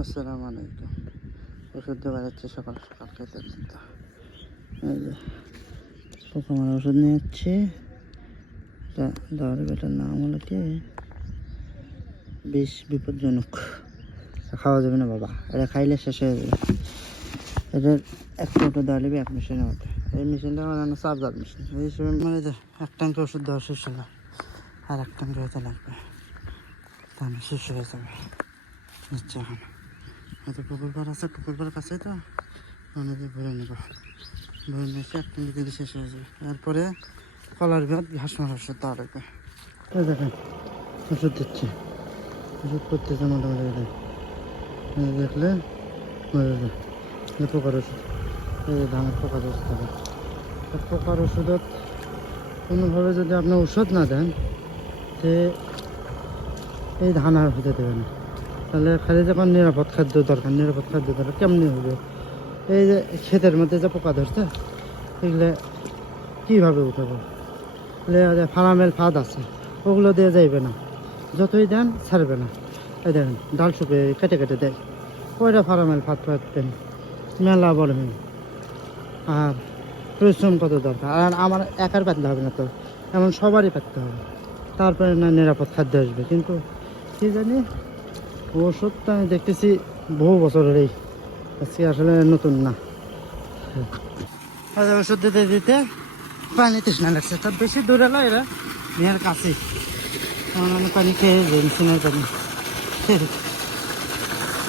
আসসালামু আলাইকুম। ওষুধ দেওয়া যাচ্ছে সকাল সকাল খেতে কিন্তু এই যে ওষুধ নিয়ে যাচ্ছে। দেওয়ার বেটার নাম হলো কি? বেশ বিপজ্জনক। খাওয়া যাবে না বাবা, এটা খাইলে শেষ হয়ে যাবে। এটার এক দেওয়া লাগবে এক মেশিনের মধ্যে। এই মেশিনটা আমার চার্জার মেশিন। এই হিসেবে মানে এক ট্যাঙ্কে ওষুধ দেওয়া শেষ হলো, আর এক ট্যাঙ্কে হতে লাগবে। তা আমি শেষ হয়ে যাবে। নিচ্ছে এখন। হয়তো পুকুর আছে পুকুর পাড়ের তো? অনেকে ভরে নেব। ভরে নিয়ে এসে দিলে শেষ হয়ে যাবে। এরপরে কলার ভাত ঘাস দেওয়া লাগবে এই দেখেন, ওষুধ দিচ্ছে। ওষুধ করতেছে মোটামুটি। দেখলে পোকার ওষুধ। এই ধানের পোকার ওষুধ তো পোকার ওষুধত কোনোভাবে যদি আপনি ওষুধ না দেন, তে এই ধান আর হতে দেবে না। তাহলে খালি যখন নিরাপদ খাদ্য দরকার, নিরাপদ খাদ্য দরকার, কেমনি হবে? এই যে ক্ষেতের মধ্যে যে পোকা ধরছে, এগুলো কীভাবে উঠাবো? ফার্মেল ফাঁদ আছে, ওগুলো দিয়ে যাইবে না। যতই দেন, ছাড়বে না। এই দেখেন, ডাল সুপে কেটে কেটে দেয়। ওইটা ফার্মেল ফাঁদ পাতবেন মেলা বড় আর পরিশ্রম কত দরকার? আর আমার একার পাতলে হবে না তো। এমন সবারই পাততে হবে। তারপরে না নিরাপদ খাদ্য আসবে। কিন্তু কি জানি ওষুধটা আমি দেখতেছি বহু বছরেরই আজকে আসলে নতুন না। আচ্ছা, ওষুধ দিতে দিতে পানি তৃষ্ণা লাগছে। তার বেশি দূরে এলো এরা মেয়ের কাছে। আমি পানি খেয়ে যাই মেশিনের পানি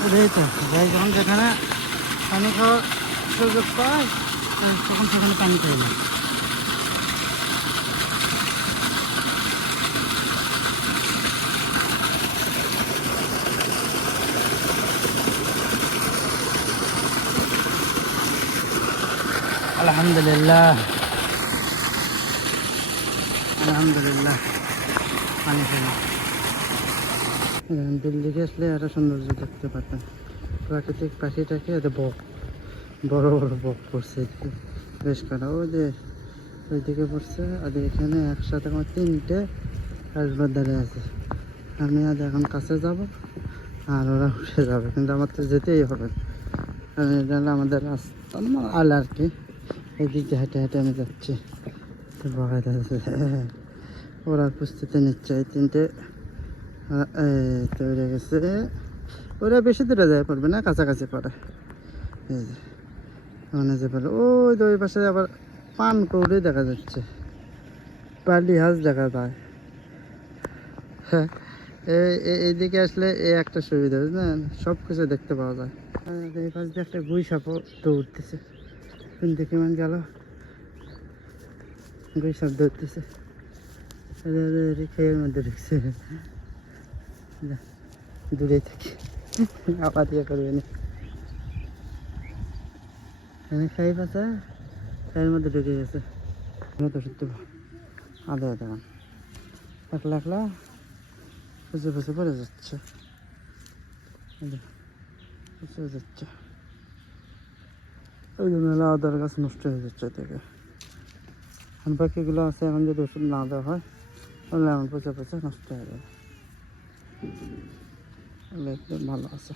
ওটাই তো যাই যখন যেখানে পানি খাওয়ার সুযোগ পায় তখন সেখানে পানি খেয়ে যাই আলহামদুলিল্লাহ। আলহামদুলিল্লাহ। পানি খেলাম দিল্লিকে আসলে একটা সৌন্দর্য দেখতে পারতেন প্রাকৃতিক পাখিটাকে এত বক, বড় বড় বক পড়ছে এদিকে বেশ করা ওই যে ওইদিকে পড়ছে, আর এখানে একসাথে আমার তিনটে আসবার দাঁড়িয়ে আছে। আমি আজ এখন কাছে যাব, আর ওরা উঠে যাবে। কিন্তু আমার তো যেতেই হবে কারণ এটা হলো আমাদের রাস্তা আল আর কি? এদিক হেঁটে হেঁটে আমি যাচ্ছি। তো বড় ওরা প্রস্তুতি নিচ্ছে এই তিনটে। তৈরি গেছে ওরা বেশি দূরে যায় পড়বে না, কাছাকাছি পড়ে। এই যে, ওখানে যে পড়ে। ওই তো ওই পাশে আবার পান কৌড়ি দেখা যাচ্ছে। বালি হাঁস দেখা যায়। হ্যাঁ এই এই- এইদিকে আসলে এই একটা সুবিধা, বুঝলেন? সব কিছু দেখতে পাওয়া যায়। এই পাশ দিয়ে একটা গুই সাপও দৌড়তেছে। কোন দিকে মান গেল। গুই সাপ দৌড়তেছে খেয়ের মধ্যে ঢুকছে দূরে থাকি। আবার ইয়ে করবে না। খাই পাশে খাইয়ের মধ্যে ঢুকে গেছে। তো সত্যি আদা দেখান একলা একলা বুঝে বুঝে পড়ে যাচ্ছে। বুঝে যাচ্ছে। ওই জন্য আদার গাছ নষ্ট হয়ে যাচ্ছে থেকে আর বাকিগুলো আছে এখন যদি ওষুধ না দেওয়া হয় তাহলে এখন পচে পচে নষ্ট হয়ে যাবে এগুলো একদম ভালো আছে